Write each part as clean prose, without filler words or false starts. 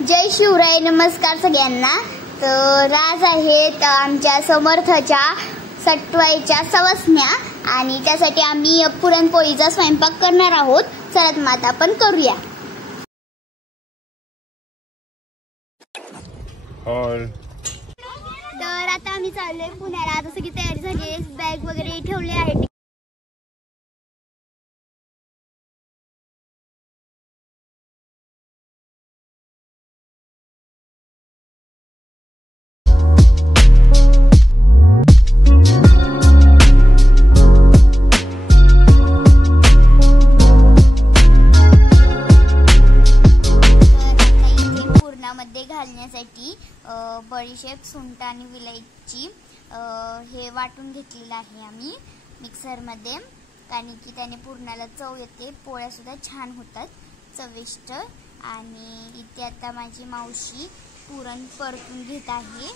जय शिवराय, नमस्कार सगळ्यांना। तर आज आहेत आमच्या समर्थाच्या सटवाईच्या सवसण्या आणि त्यासाठी आम्ही पुरणपोळीचा स्वयंपाक करणार आहोत। चला मग आता आपण करूया। तर आता आम्ही चाललोय पुण्याला। आता सगळी तयारी झाली आहे, बॅग वगैरे ठेवले आहे। मध्ये घालण्यासाठी बडीशेप, सुंठ आणि विलायची हे वाटून घेतलेलं आहे आम्ही मिक्सर मध्ये, कारण की त्याने पुरणाला चव येते, पोळ्या सुद्धा छान होतात, चविष्ट। आणि इथे आता माझी मावशी पुरण परतून घेत आहे।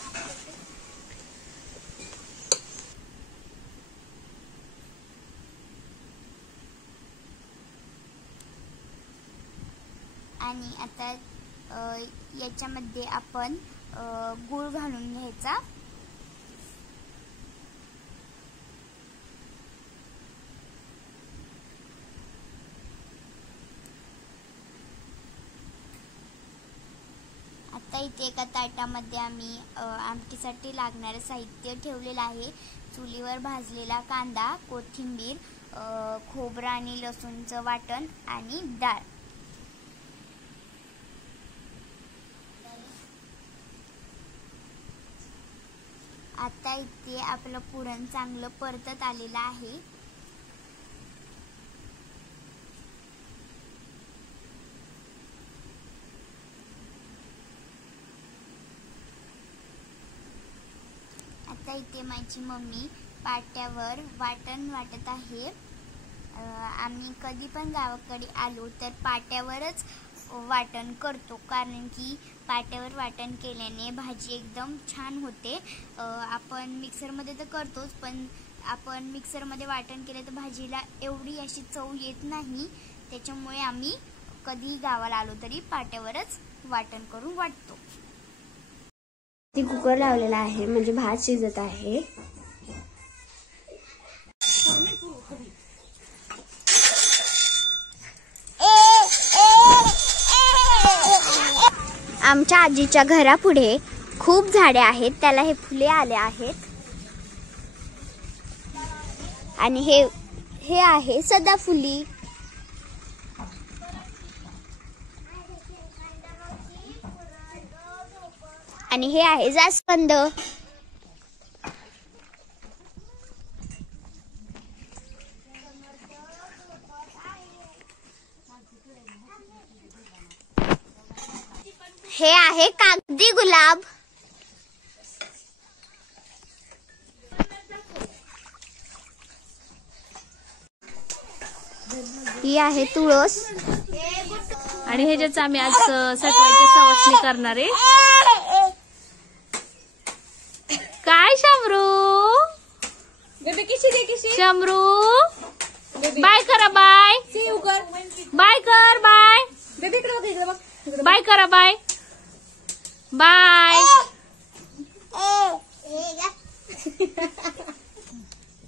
आणि आता याच्यामध्ये आपण गूळ घालून घ्यायचा। आता इथे एका ताटामध्ये आम्ही आमटीसाठी लागणारे साहित्य ठेवलेलं आहे। चुलीवर भाजलेला कांदा, कोथिंबीर, खोबरं आणि लसूणचं वाटण आणि डाळ। आता इथे आपलं पुरण चांगलं परतत आलेलं आहे। आता इथे माझी मम्मी पाट्यावर वाटण वाटत आहे। आम्ही कधी पण गावाकडे आलो तर पाट्यावरच वाटण करतो, कारण की पाट्यावर वाटण केल्याने भाजी एकदम छान होते। आपण मिक्सरमध्ये तर करतोच, पण आपण मिक्सरमध्ये वाटण केलं तर भाजीला एवढी अशी चव येत नाही। त्याच्यामुळे आम्ही कधी गावाला आलो तरी पाट्यावरच वाटण करून वाटतो। ती कुकर लावलेला आहे, म्हणजे भात शिजत आहे। आमच्या आजीच्या घरापुढे खूप झाडे आहेत, त्याला हे फुले आले आहेत। आणि हे आहे सदाफुली। आणि हे आहे जास्वंद। हे आहे कागदी गुलाब। ही आहे तुळस। आणि ह्याच्याच आम्ही आज सटवाईची सवसणी करणार आहे। काय शंभरू, शंभरू बाय करा, बाय बाय कर, बाय बाय करा, बाय बाय।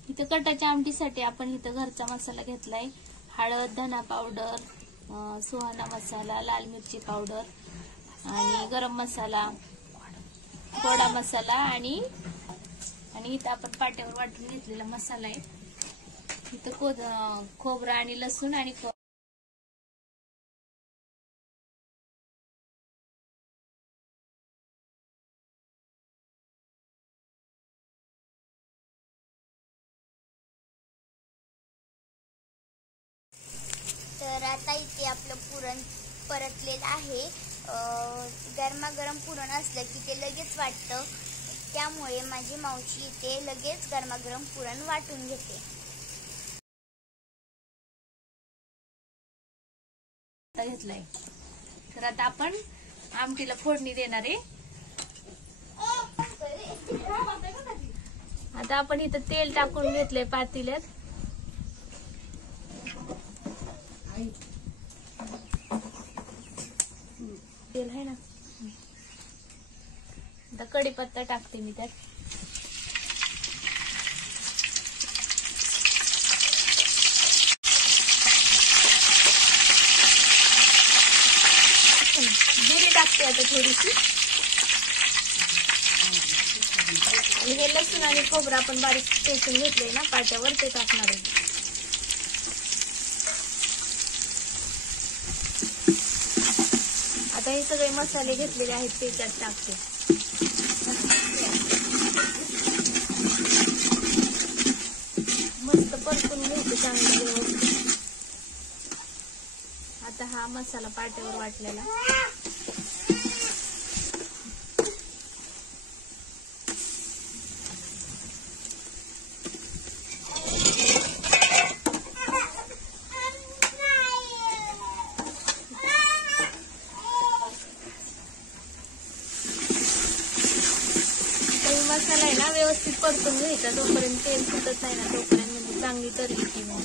इथं कटाच्या आमटीसाठी आपण इथं घरचा मसाला घेतलाय। हळद, धना पावडर, सुहाना मसाला, लाल मिरची पावडर आणि गरम मसाला, गोडा मसाला आणि इथं आपण पाट्यावर वाटून घेतलेला मसाला आहे। इथं खोबरं आणि लसूण आणि तर आता इथे आपलं पुरण परतलेलं आहे। गरमागरम पुरण असलं की ते लगेच वाटतं, त्यामुळे माझी मावशी इथे लगेच गरमागरम पुरण वाटून घेते। घेतलाय तर आता आपण आमटीला फोडणी देणार आहे। आता आपण इथं तेल टाकून घेतलंय पातेल्यात। तेल है ना। आता कढीपत्ता टाकते मी त्यात. जिरी टाकते आता थोडीशी. आणि हे लसूण आणि खोबरं आपण बारीक ठेचून घेतलंय ना पाट्यावर, ते टाकणार आहे. आता हे सगळे मसाले घेतलेले आहेत ते त्यात टाकते. मस्त परतून घ्यायचं चांगलं व्यवस्थित. आता हा मसाला पाट्यावर वाटलेला मसाला आहे ना व्यवस्थित परतून घ्यायचा. जोपर्यंत तेल सुटत नाही ना तोपर्यंत म्हणजे चांगली तरी येते. मग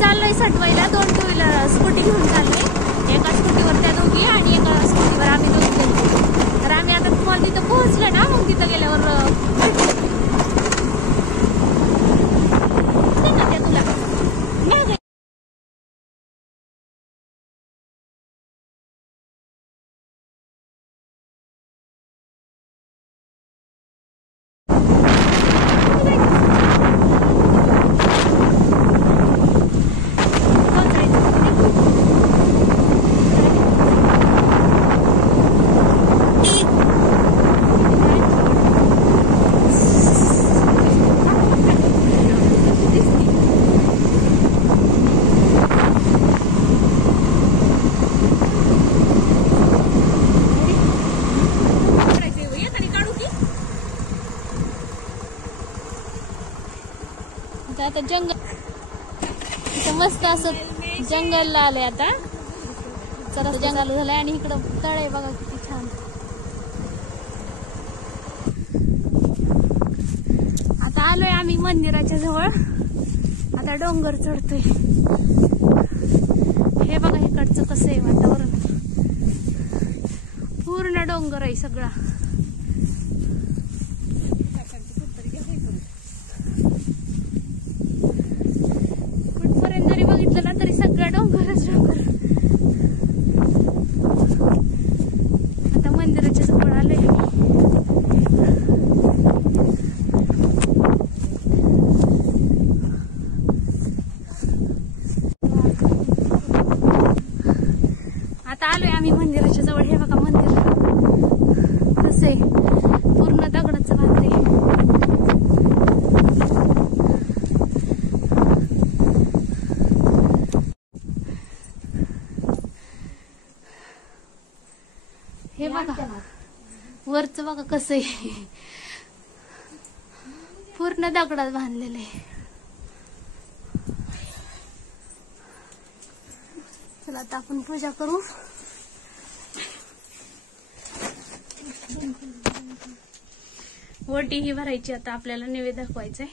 चाललोय सटवायला. 2 टू व्हीलर स्कूटी घेऊन चाललोय. एका स्कूटीवर त्या दोघी आणि एका स्कूटीवर आम्ही दोघी. तर आम्ही आता तुम्हाला तिथं पोहोचलो ना, मग तिथं गेल्यावर ना त्या तुला आता जंगल इथं मस्त असं जंगलला आलंय. आता जरा जंगल झालंय आणि इकडं तळ आहे बघा किती छान. आता आलोय आम्ही मंदिराच्या जवळ. आता डोंगर चढतोय. हे बघा इकडचं कसं आहे वातावरण. पूर्ण डोंगर आहे सगळा. तरी सगळं डोंगरच डोंगर. आता मंदिराच्या जवळ आलोय. आता आलोय आम्ही मंदिराच्या जवळ. हे बघा मंदिर कसं आहे. पूर्ण दगडाचं बांधलंय. हे बघा वरच बघा कसं आहे. पूर्ण दगडात बांधलेलं आहे. चला आता आपण पूजा करू. ओटी ही भरायची. आता आपल्याला नैवेद्य दाखवायचंय.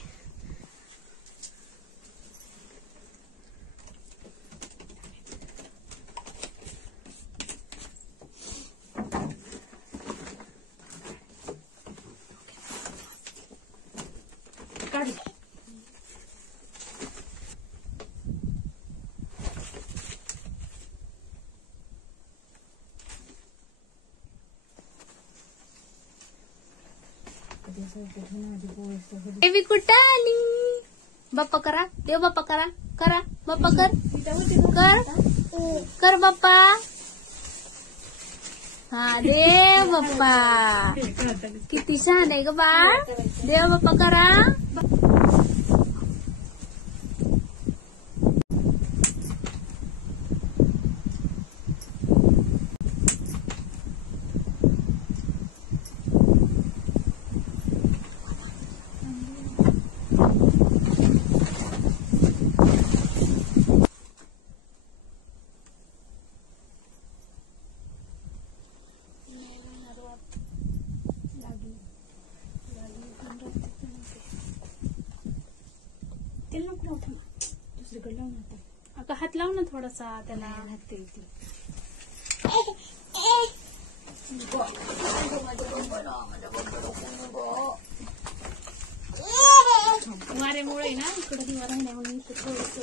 देवी कुठं आली? बाप्पा करा, देव बाप्पा करा, करा बाप्पा कर कर बाप्पा. हा देव बाप्पा किती छान आहे ग बाळ. देव बाप्पा करा. दुसरीकडे लावून अगं हात लाव ना थोडासा त्याला. वाऱ्यामुळे ना इकडे दिवा राहण्यामुळे इथं थोडस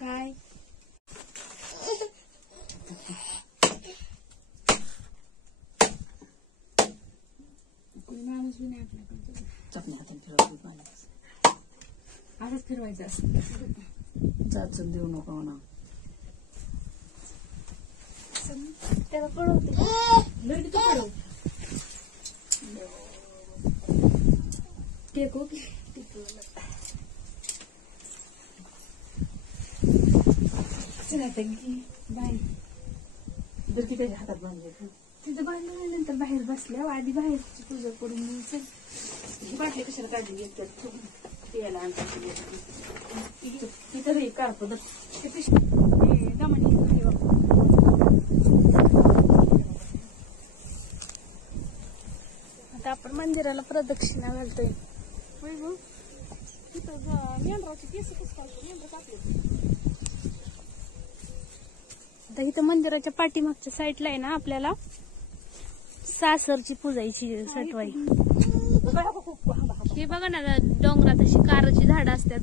काय माणूस बी नाही आपल्याकडे. चपण्या हातात फिरवत मला असंच फिरवायचं असं. चाचून देऊ नका म्हणा. त्याला पळवते. लढी तो पडव टेको की बाहेर जर की त्याच्या हातात बांधले तिथं बांधल्यानंतर बाहेर बसल्या आधी बाहेरची पूजा करून मग चल. ही बाटली कशाला काढली एकट्यात यायला आणतात तिथं रे कार पद्धत आता आपण मंदिराला प्रदक्षिणा घालतोय. आता इथं मंदिराच्या पाठीमागच्या साईडला आहे ना आपल्याला सासरची पूजायची सटवाई. हे बघा ना डोंगरात अशी कारची झाडं असतात.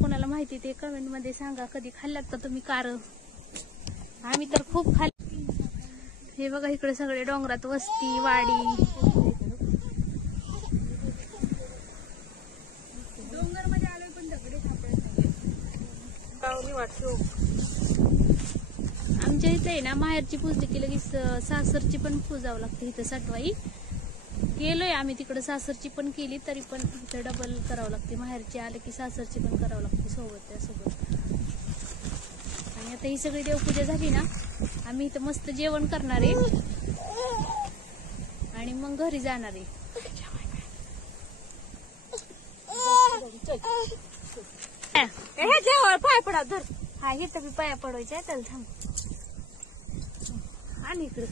कुणाला माहिती ते कमेंट मध्ये सांगा. कधी खाल्ल्यात का तुम्ही कार? आम्ही तर खूप खाल्ली. हे बघा इकडे सगळे डोंगरात वस्ती वाडी. डोंगर मध्ये आलोय पण दगडे सापडत वाटतो. आमच्या इथे आहे ना माहेरची पूजली की लगेच सासरची पण पूजावं लागते इथं सटवाई. गेलोय आम्ही तिकडे सासरची पण केली तरी पण इथं डबल करावं लागते. माहेरची आले की सासरची पण करावं लागते सोबत त्यासोबत. आणि आता ही सगळी देवपूजा झाली ना आम्ही इथं मस्त जेवण करणार आहे आणि मग घरी जाणार आहे. पाय पडा धर. हा इथं बी पाया पडवायच्या त्याला थांब. आणि इकडं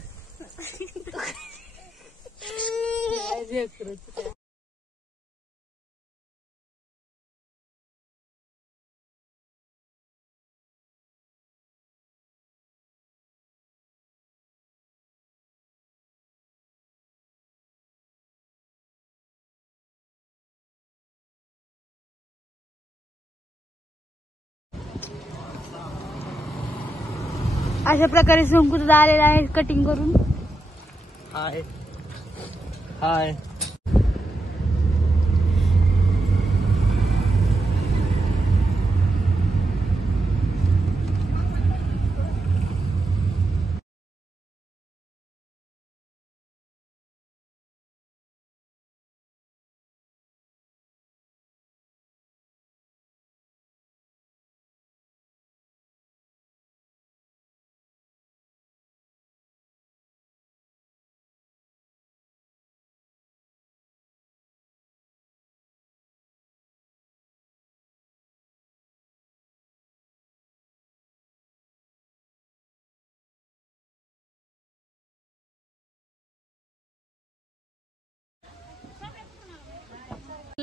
अशा प्रकारे शंकू आलेला आहे कटिंग करून. हाय हाय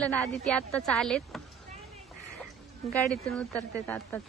ना आधी ते आत्ताच आलेत. गाडीतून उतरतेत आत्ताच.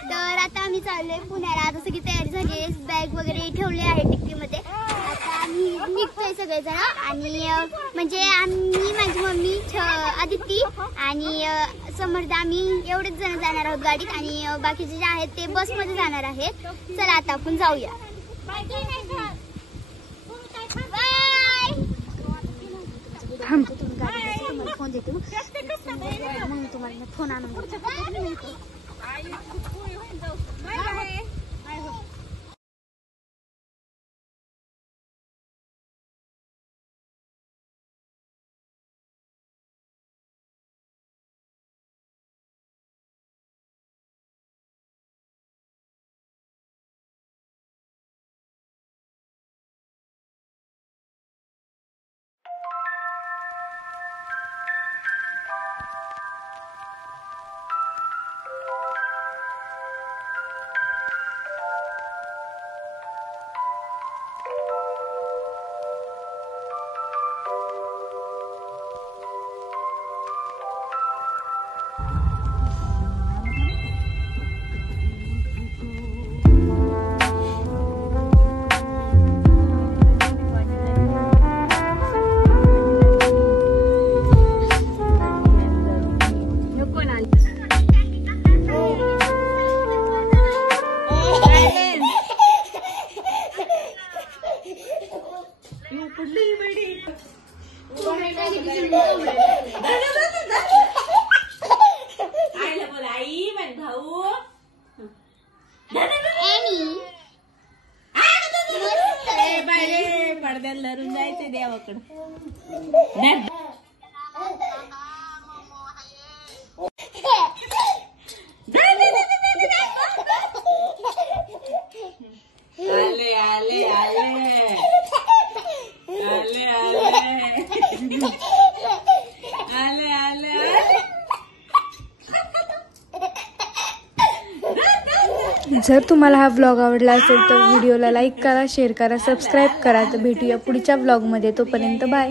तर आता आम्ही चाललोय पुण्याला. आता सगळी तयारी झाली आहे, बॅग वगैरे ठेवली आहे टिक्कीमध्ये. आता आम्ही निघतोय सगळेजण आणि म्हणजे आम्ही, माझी मम्मी, आदिती आणि समर्थ, आम्ही एवढेच जण जाणार आहोत गाडीत आणि बाकीचे जे आहेत ते बसमध्ये जाणार आहेत. चला आता आपण जाऊया. फोन देतो मग तुम्हाला फोन आणून देतो. पडद्याला धरून जायचे देवाकडे. आले आले आले आले आले आले आले. जर तुम्हाला हा व्लॉग आवडला असेल तर व्हिडिओला लाईक करा, शेअर करा, सबस्क्राईब करा. तर भेटूया पुढच्या व्लॉगमध्ये. तोपर्यंत बाय.